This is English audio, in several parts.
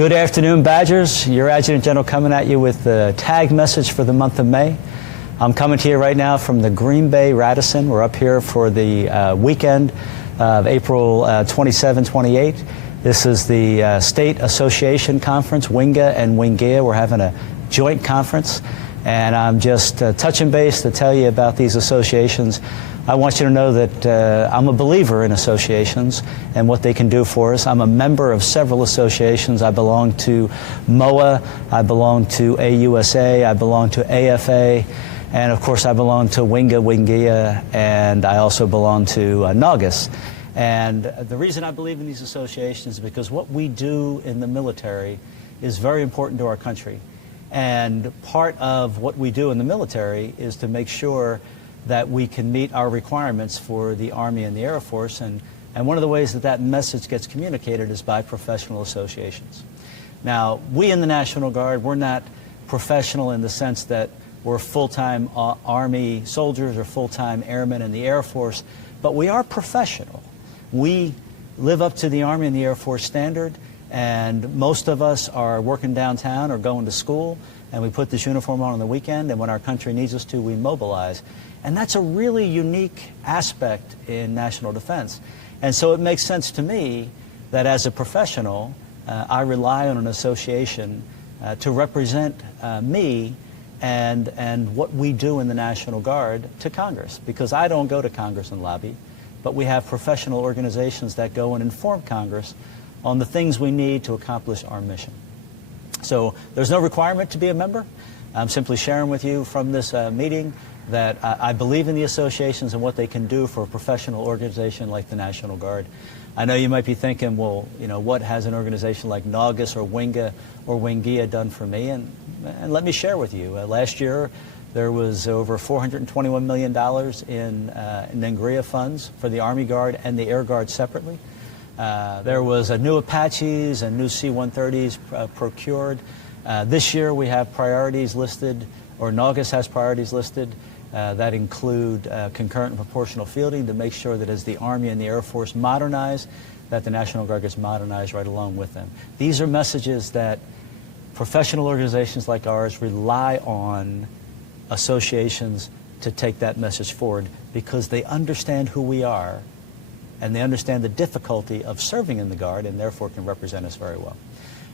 Good afternoon, Badgers. Your Adjutant General coming at you with the tag message for the month of May. I'm coming to you right now from the Green Bay Radisson. We're up here for the weekend of April 27, 28. This is the State Association Conference, WINGA and WINGIA. We're having a joint conference, and I'm just touching base to tell you about these associations. I want you to know that I'm a believer in associations and what they can do for us. I'm a member of several associations. I belong to MOA, I belong to AUSA, I belong to AFA, and of course I belong to WINGA, WINGIA, and I also belong to NAUGUS. And the reason I believe in these associations is because what we do in the military is very important to our country. And part of what we do in the military is to make sure that we can meet our requirements for the Army and the Air Force. And one of the ways that that message gets communicated is by professional associations. Now, we in the National Guard, we're not professional in the sense that we're full-time Army soldiers or full-time airmen in the Air Force, but we are professional. We live up to the Army and the Air Force standard, and most of us are working downtown or going to school, and we put this uniform on the weekend, and when our country needs us to, we mobilize. And that's a really unique aspect in national defense. And so it makes sense to me that as a professional, I rely on an association to represent me and what we do in the National Guard to Congress. Because I don't go to Congress and lobby, but we have professional organizations that go and inform Congress on the things we need to accomplish our mission. So there's no requirement to be a member. I'm simply sharing with you from this meeting that I believe in the associations and what they can do for a professional organization like the National Guard. I know you might be thinking, well, you know, what has an organization like NAUGUS or WINGA or WINGIA done for me? And let me share with you. Last year, there was over $421 million in NGRIA funds for the Army Guard and the Air Guard separately. There was a new Apaches and new C-130s procured. This year we have priorities listed, or NAUGUS has priorities listed, that include concurrent and proportional fielding to make sure that as the Army and the Air Force modernize, that the National Guard gets modernized right along with them. These are messages that professional organizations like ours rely on associations to take that message forward because they understand who we are and they understand the difficulty of serving in the Guard and therefore can represent us very well.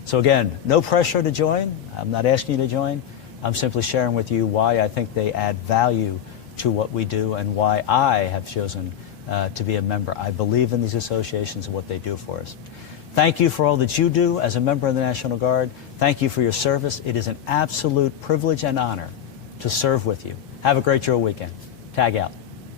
So again, no pressure to join. I'm not asking you to join. I'm simply sharing with you why I think they add value to what we do and why I have chosen to be a member. I believe in these associations and what they do for us. Thank you for all that you do as a member of the National Guard. Thank you for your service. It is an absolute privilege and honor to serve with you. Have a great drill weekend. Tag out.